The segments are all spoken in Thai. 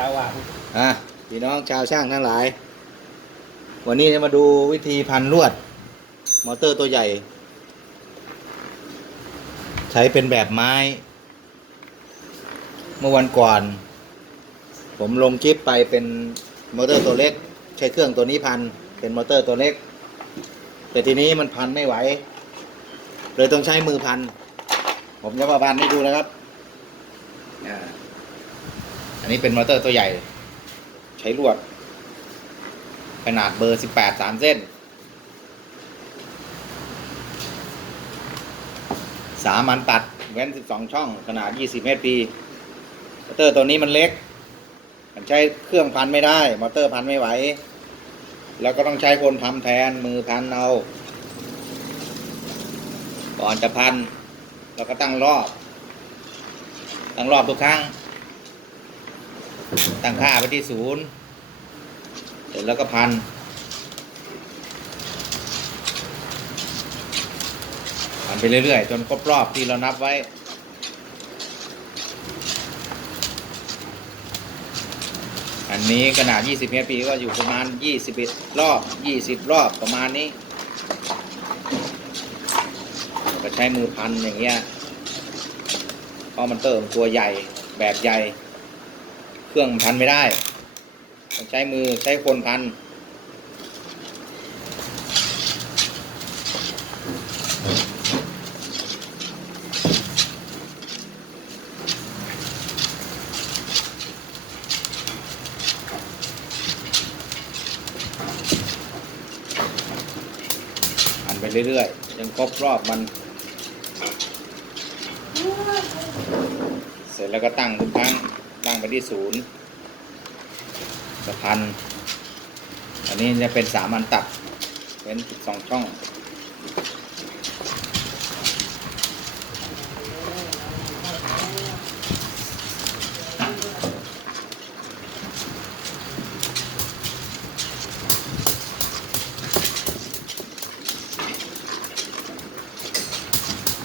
ชาวว่าอะพี่น้องชาวช่างทั้งหลาย วันนี้จะมาดูวิธีพันลวด มอเตอร์ตัวใหญ่ ใช้เป็นแบบไม้ เมื่อวันก่อน ผมลงคลิปไปเป็นมอเตอร์ตัวเล็ก ใช้เครื่องตัวนี้พันเป็นมอเตอร์ตัวเล็ก แต่ทีนี้มันพันไม่ไหว เลยต้องใช้มือพัน ผมจะมาพันให้ดูนะครับอ่า อันนี้เป็นมอเตอร์ตัวใหญ่ ใช้ลวด ขนาดเบอร์สิบแปดสามเส้นสามันตัดเว้นสิบสองช่องขนาดยี่สิบเมตรปีมอเตอร์ตัวนี้มันเล็ก มันใช้เครื่องพันไม่ได้ มอเตอร์พันไม่ไหว แล้วก็ต้องใช้คนทำแทนมือพันเอา ก่อนจะพัน เราก็ตั้งรอบ ตั้งรอบทุกครั้ง ตั้งค่าไปที่ศูนย์เสร็จแล้วก็พันพันไปเรื่อยๆ จนครบรอบที่เรานับไว้ อันนี้ขนาด 20เมตรปีก็อยู่ประมาณ 21 รอบ 20 รอบประมาณนี้ ก็ใช้มือพันอย่างเงี้ย เพราะมันเติมตัวใหญ่แบบใหญ่ เครื่องพันไม่ได้ต้องใช้มือใช้คนพันพันไปเรื่อยๆจนครบรอบมัน เสร็จแล้วก็ตั้งทุกครั้ง ตั้งไปที่ศูนย์จะพันอันนี้จะเป็นสามอันตัดเป็นสองช่อง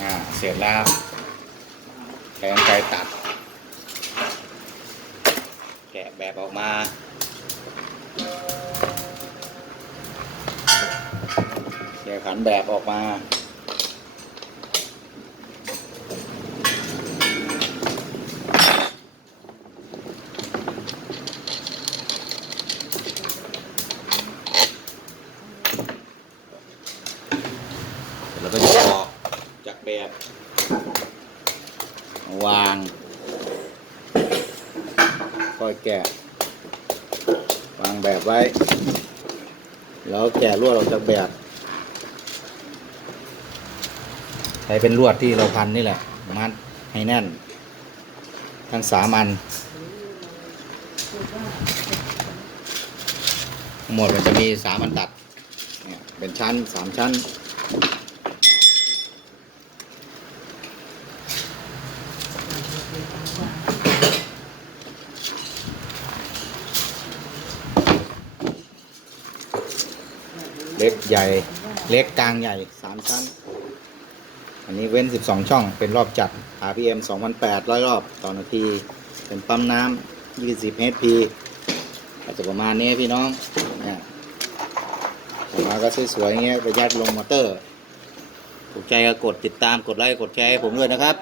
อ่า เสร็จแล้วแทงใจตัด แบบออกมาแกะขันแบบออกมา แล้วก็จะออกจากแบบวาง ค่อยแกะวางแบบไว้ แล้วแกะลวดออกจากแบบ ใช้เป็นลวดที่เราพันนี่แหละ มัดให้แน่น ทั้งสามอัน หมดมันจะมีสามอันตัด เนี่ย เป็นชั้นสามชั้น เล็กใหญ่ เล็กกลางใหญ่สามชั้น อันนี้เว้น 12 ช่องเป็นรอบจัด RPM 2,800รอบต่อนาที เป็นปั๊มน้ำ20 HP อาจจะประมาณนี้พี่น้องเนี่ยออกมาก็สวยๆอย่างเงี้ยไปยัดลงมอเตอร์ ถูกใจก็กดติดตามกดไลค์กดแชร์ให้ผมด้วยนะครับ